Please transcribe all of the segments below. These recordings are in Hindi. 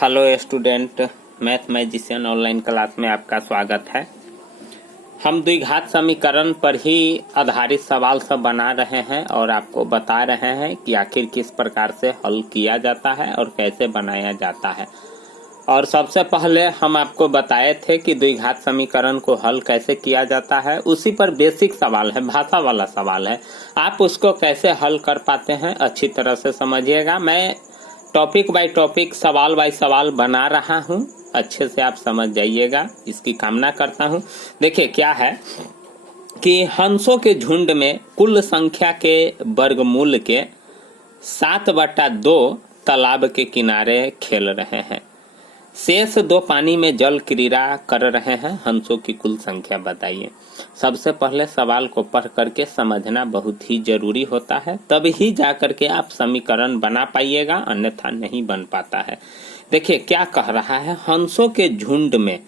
Hello student, math magician online class में आपका स्वागत है। हम द्विघात समीकरण पर ही आधारित सवाल सब बना रहे हैं और आपको बता रहे हैं कि आखिर किस प्रकार से हल किया जाता है और कैसे बनाया जाता है। और सबसे पहले हम आपको बताए थे कि द्विघात समीकरण को हल कैसे किया जाता है। उसी पर बेसिक सवाल है, भाषा वाला सवाल है। आप उसको कैसे हल कर पाते हैं अच्छी तरह से समझिएगा। मैं टॉपिक बाय टॉपिक, सवाल बाय सवाल बना रहा हूं, अच्छे से आप समझ जाइएगा, इसकी कामना करता हूं। देखिए क्या है कि हंसों के झुंड में कुल संख्या के वर्गमूल के 7/2 तालाब के किनारे खेल रहे हैं। शेष 2 पानी में जल क्रीड़ा कर रहे हैं। हंसों की कुल संख्या बताइए। सबसे पहले सवाल को पढ़ करके समझना बहुत ही जरूरी होता है, तभी जा करके आप समीकरण बना पाइएगा, अन्यथा नहीं बन पाता है। देखिए क्या कह रहा है, हंसों के झुंड में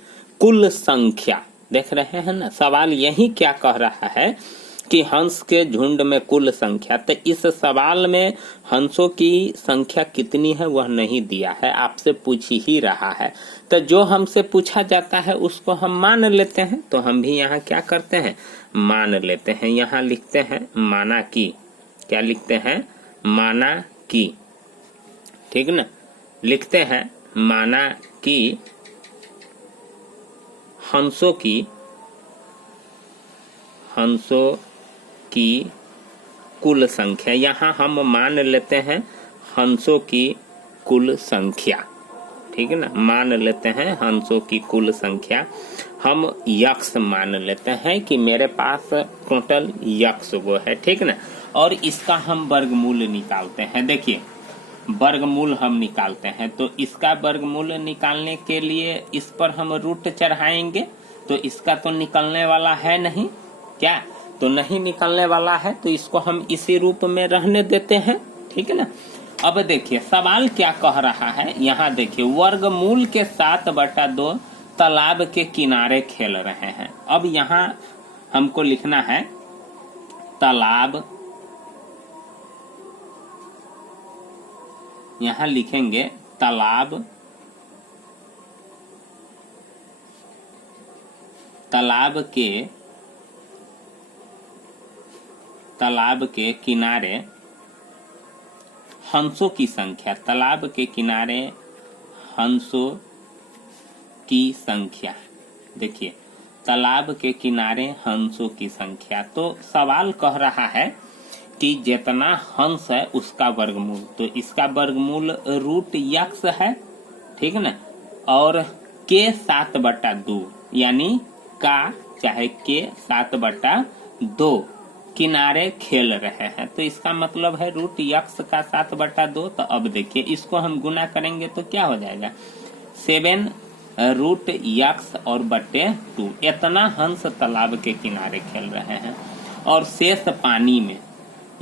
कुल संख्या, देख रहे हैं ना, सवाल यही क्या कह रहा है कि हंस के झुंड में कुल संख्या। तो इस सवाल में हंसों की संख्या कितनी है वह नहीं दिया है, आपसे पूछ ही रहा है। तो जो हमसे पूछा जाता है उसको हम मान लेते हैं। तो हम भी यहाँ क्या करते हैं, मान लेते हैं। यहाँ लिखते हैं माना की, क्या लिखते हैं, माना की, ठीक ना। लिखते हैं माना की हंसों की कुल संख्या। यहाँ हम मान लेते हैं हंसों की कुल संख्या, ठीक है ना। मान लेते हैं हंसों की कुल संख्या। हम यक्ष मान लेते हैं कि मेरे पास टोटल यक्ष वो है, ठीक ना। और इसका हम वर्गमूल निकालते हैं। देखिए वर्गमूल हम निकालते हैं, तो इसका वर्गमूल निकालने के लिए इस पर हम रूट चढ़ाएंगे, तो इसका तो निकलने वाला है नहीं, क्या तो नहीं निकलने वाला है, तो इसको हम इसी रूप में रहने देते हैं, ठीक है ना। अब देखिए सवाल क्या कह रहा है, यहाँ देखिए वर्गमूल के 7/2 तालाब के किनारे खेल रहे हैं। अब यहाँ हमको लिखना है तालाब, यहाँ लिखेंगे तालाब, तालाब के किनारे हंसों की संख्या। तालाब के किनारे हंसों की संख्या। देखिए तालाब के किनारे हंसों की संख्या। तो सवाल कह रहा है कि जितना हंस है उसका वर्गमूल, तो इसका वर्गमूल रूट यक्ष है, ठीक ना। और के 7/2 यानी का चाहे के 7/2 किनारे खेल रहे हैं, तो इसका मतलब है रूट यक्ष का 7/2। तो अब देखिए इसको हम गुना करेंगे तो क्या हो जाएगा, 7 रूट यक्ष और बटे 2। इतना हंस तालाब के किनारे खेल रहे हैं। और शेष पानी में,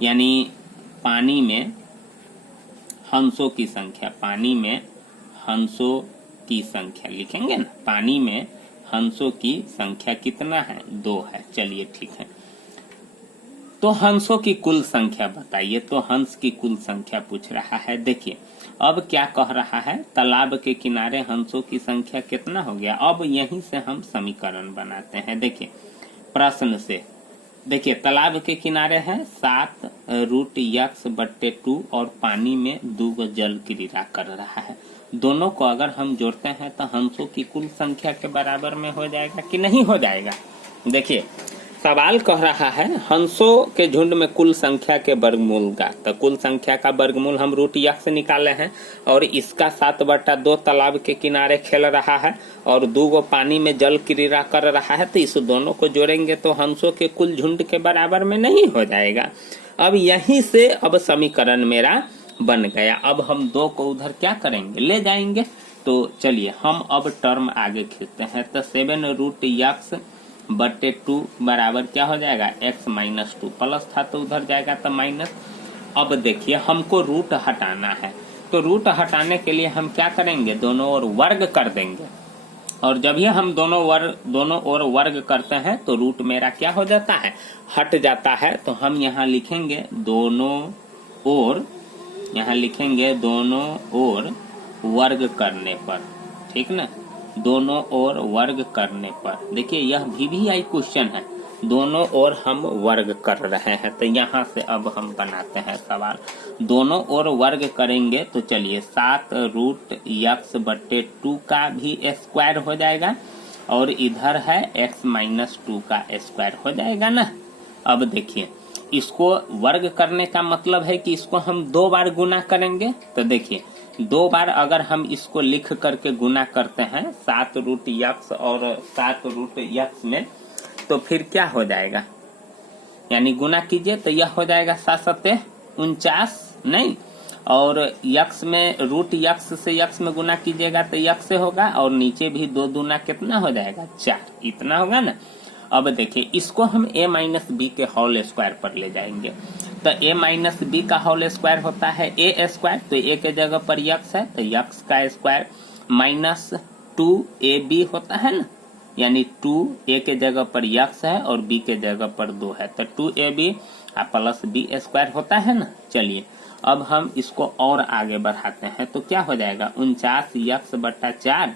यानी पानी में हंसों की संख्या, पानी में हंसों की संख्या लिखेंगे ना। पानी में हंसों की संख्या कितना है, 2 है। चलिए ठीक है, तो हंसों की कुल संख्या बताइए। तो हंस की कुल संख्या पूछ रहा है। देखिए अब क्या कह रहा है, तालाब के किनारे हंसों की संख्या कितना हो गया। अब यहीं से हम समीकरण बनाते हैं। देखिए प्रश्न से, देखिए तालाब के किनारे है 7 रूट यक्ष बट्टे 2 और पानी में 2 जल क्रीड़ा कर रहा है। दोनों को अगर हम जोड़ते हैं तो हंसों की कुल संख्या के बराबर में हो जाएगा कि नहीं हो जाएगा। देखिए सवाल कह रहा है हंसों के झुंड में कुल संख्या के वर्गमूल का, तो कुल संख्या का वर्गमूल हम रूट यक्ष निकाले हैं और इसका 7/2 तालाब के किनारे खेल रहा है और 2 पानी में जल क्रीड़ा कर रहा है। तो इस दोनों को जोड़ेंगे तो हंसों के कुल झुंड के बराबर में नहीं हो जाएगा। अब यहीं से अब समीकरण मेरा बन गया। अब हम 2 को उधर क्या करेंगे, ले जाएंगे। तो चलिए हम अब टर्म आगे खींचते हैं। तो 7 रूट यक्ष बटे 2 बराबर क्या हो जाएगा, x - 2। प्लस था तो उधर जाएगा तो माइनस। अब देखिए हमको रूट हटाना है, तो रूट हटाने के लिए हम क्या करेंगे, दोनों ओर वर्ग कर देंगे। और जब ये हम दोनों ओर वर्ग करते हैं तो रूट मेरा क्या हो जाता है, हट जाता है। तो हम यहाँ लिखेंगे दोनों ओर, यहाँ लिखेंगे दोनों ओर वर्ग करने पर, ठीक ना, दोनों ओर वर्ग करने पर। देखिए यह VVI क्वेश्चन है, दोनों ओर हम वर्ग कर रहे हैं। तो यहाँ से अब हम बनाते हैं सवाल। दोनों ओर वर्ग करेंगे तो चलिए 7√x/2 का भी स्क्वायर हो जाएगा और इधर है x-2 का स्क्वायर हो जाएगा ना। अब देखिए इसको वर्ग करने का मतलब है कि इसको हम 2 बार गुना करेंगे। तो देखिए 2 बार अगर हम इसको लिख करके गुना करते हैं 7√x और 7√x में, तो फिर क्या हो जाएगा, यानी गुना कीजिए तो यह हो जाएगा 7×7=49 नहीं, और x में √x से x में गुना कीजिएगा तो x से होगा, और नीचे भी 2 दूना कितना हो जाएगा 4, इतना होगा ना। अब देखिए इसको हम a-b के होल स्क्वायर पर ले जाएंगे। तो a-b का होल स्क्वायर होता है a स्क्वायर, तो a के जगह पर x है तो x का स्क्वायर -2ab होता है ना, यानी 2a के जगह पर x है और b के जगह पर 2 है, तो 2ab प्लस b स्क्वायर होता है ना। चलिए अब हम इसको और आगे बढ़ाते हैं तो क्या हो जाएगा 49x/4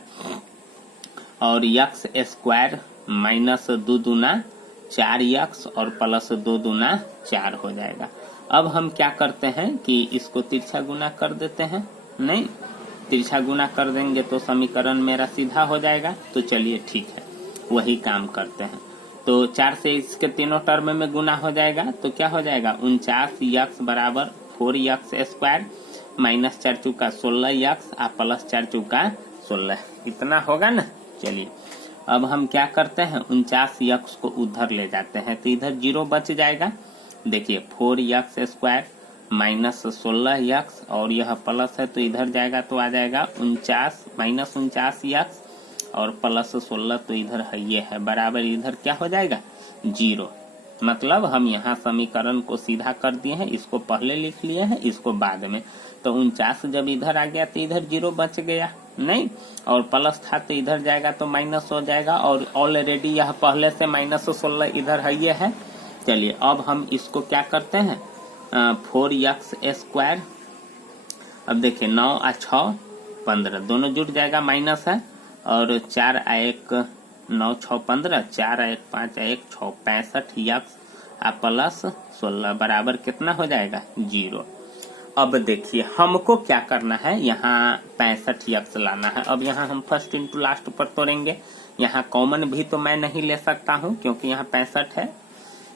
और x स्क्वायर -2 दूना 4x और प्लस 2 दूना 4 हो जाएगा। अब हम क्या करते हैं कि इसको तिरछा गुना कर देते हैं, नहीं तिरछा गुना कर देंगे तो समीकरण मेरा सीधा हो जाएगा। तो चलिए ठीक है वही काम करते हैं। तो 4 से इसके तीनों टर्म में गुना हो जाएगा तो क्या हो जाएगा 49x बराबर 4x स्क्वायर -4 चौका 16x प्लस 4 चौका 16, इतना होगा ना। चलिए अब हम क्या करते हैं 49x को उधर ले जाते हैं तो इधर 0 बच जाएगा। देखिए 4x स्क्वायर -16x और यह प्लस है तो इधर जाएगा तो आ जाएगा 49 और प्लस 16 तो इधर है ये है बराबर, इधर क्या हो जाएगा 0। मतलब हम यहाँ समीकरण को सीधा कर दिए हैं, इसको पहले लिख लिए हैं इसको बाद में। तो 49 जब इधर आ गया तो इधर 0 बच गया नहीं, और प्लस था तो इधर जाएगा तो माइनस हो जाएगा, और ऑलरेडी यह पहले से -16 इधर है ये है। चलिए अब हम इसको क्या करते हैं 4x स्क्वायर, अब देखिए 9 और 6 15 दोनों जुट जाएगा माइनस है, और 4 और 1 9 6 15 4 और 1 5 और 1 6 65x प्लस 16 बराबर कितना हो जाएगा 0। अब देखिए हमको क्या करना है, यहाँ 65x लाना है। अब यहाँ हम फर्स्ट इंटू लास्ट पर तोड़ेंगे, यहाँ कॉमन भी तो मैं नहीं ले सकता हूँ क्योंकि यहाँ 65 है।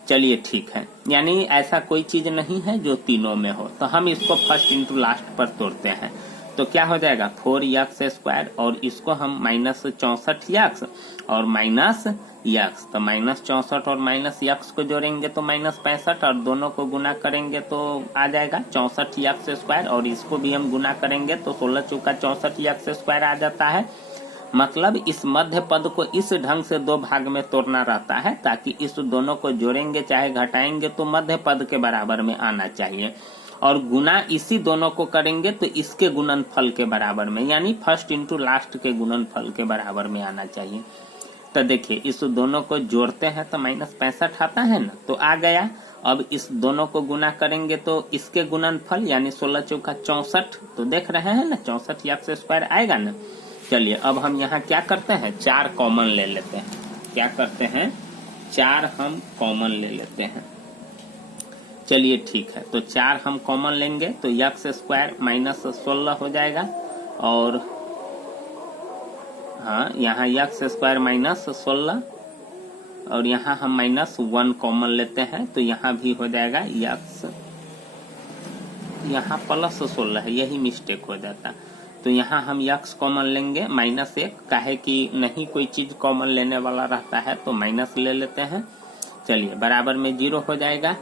चलिए ठीक है, यानी ऐसा कोई चीज नहीं है जो तीनों में हो, तो हम इसको फर्स्ट इंटू लास्ट पर तोड़ते हैं। तो क्या हो जाएगा 4x स्क्वायर और इसको हम -64x और -x, तो -64 और -x को जोड़ेंगे तो -65 और दोनों को गुना करेंगे तो आ जाएगा 64x स्क्वायर, और इसको भी हम गुना करेंगे तो 16 चौका 64x स्क्वायर आ जाता है। मतलब इस मध्य पद को इस ढंग से 2 भाग में तोड़ना रहता है ताकि इस दोनों को जोड़ेंगे चाहे घटाएंगे तो मध्य पद के बराबर में आना चाहिए, और गुना इसी दोनों को करेंगे तो इसके गुणनफल के बराबर में, यानी फर्स्ट इंटू लास्ट के गुणनफल के बराबर में आना चाहिए। तो देखिए इस दोनों को जोड़ते हैं तो -65 आता है ना, तो आ गया। अब इस दोनों को गुना करेंगे तो इसके गुणनफल यानी 16 चौका 64, तो देख रहे हैं ना 64x स्क्वायर आएगा ना। चलिए अब हम यहाँ क्या करते हैं 4 कॉमन ले लेते हैं, क्या करते हैं 4 हम कॉमन ले लेते हैं। चलिए ठीक है, तो 4 हम कॉमन लेंगे तो x स्क्वायर -16 हो जाएगा, और हाँ यहाँ x स्क्वायर -16 और यहाँ हम -1 कॉमन लेते हैं तो यहाँ भी हो जाएगा x, यहाँ +16 है यही मिस्टेक हो जाता, तो यहाँ हम x कॉमन लेंगे -1, काहे कि नहीं कोई चीज कॉमन लेने वाला रहता है तो माइनस ले लेते हैं। चलिए बराबर में 0 हो जाएगा,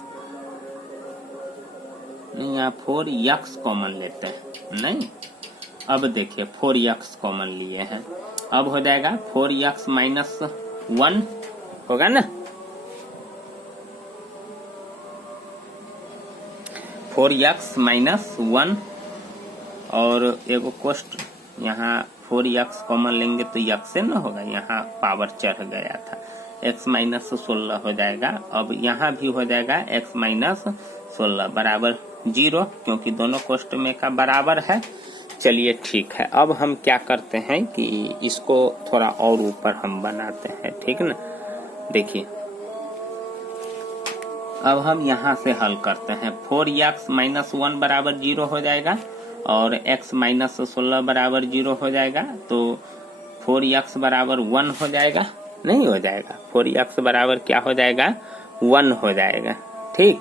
नहीं यहाँ 4x कॉमन लेते हैं नहीं। अब देखिए 4x कॉमन लिए हैं, अब हो जाएगा 4x -1 होगा ना, 4x -1 और एगो कोष्ट यहाँ 4x कॉमन लेंगे तो x से ना होगा, यहाँ पावर चढ़ गया था, x -16 हो जाएगा। अब यहाँ भी हो जाएगा x -16 बराबर 0, क्योंकि दोनों कोष्ट में का बराबर है। चलिए ठीक है, अब हम क्या करते हैं कि इसको थोड़ा और ऊपर हम बनाते हैं, ठीक ना। देखिए अब हम यहाँ से हल करते हैं। 4x - 1 बराबर 0 हो जाएगा और x - 16 बराबर 0 हो जाएगा, तो 4x बराबर 1 हो जाएगा, नहीं हो जाएगा। 4x बराबर क्या हो जाएगा, 1 हो जाएगा, ठीक।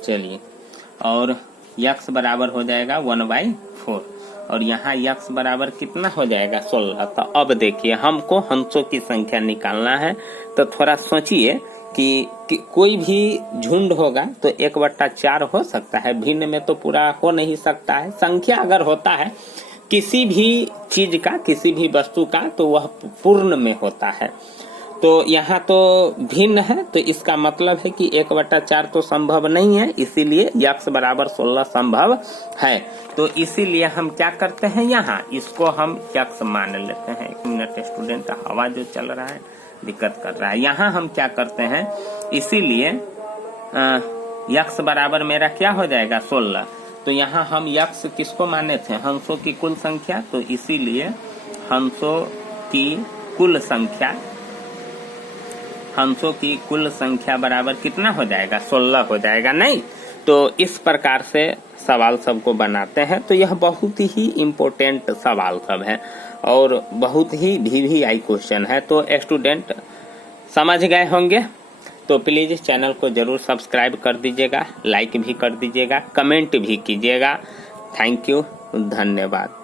चलिए, और x बराबर हो जाएगा 1/4 और यहाँ x बराबर कितना हो जाएगा, 16। तो अब देखिए हमको हंसों की संख्या निकालना है, तो थोड़ा सोचिए कि कोई भी झुंड होगा तो 1/4 हो सकता है, भिन्न में तो पूरा हो नहीं सकता है। संख्या अगर होता है किसी भी चीज का, किसी भी वस्तु का, तो वह पूर्ण में होता है। तो यहाँ तो भिन्न है, तो इसका मतलब है कि 1/4 तो संभव नहीं है, इसीलिए x बराबर 16 संभव है। तो इसीलिए हम क्या करते हैं, यहाँ इसको हम x मान लेते हैं। 1 मिनट स्टूडेंट, हवा जो चल रहा है दिक्कत कर रहा है। यहाँ हम क्या करते हैं, इसीलिए x बराबर मेरा क्या हो जाएगा, 16। तो यहाँ हम x किसको माने थे, हंसों की कुल संख्या, तो इसीलिए हंसों की कुल संख्या बराबर कितना हो जाएगा, 16 हो जाएगा, नहीं। तो इस प्रकार से सवाल सबको बनाते हैं। तो यह बहुत ही इम्पोर्टेंट सवाल सब है और बहुत ही VVI क्वेश्चन है। तो स्टूडेंट समझ गए होंगे, तो प्लीज चैनल को जरूर सब्सक्राइब कर दीजिएगा, लाइक भी कर दीजिएगा, कमेंट भी कीजिएगा। थैंक यू, धन्यवाद।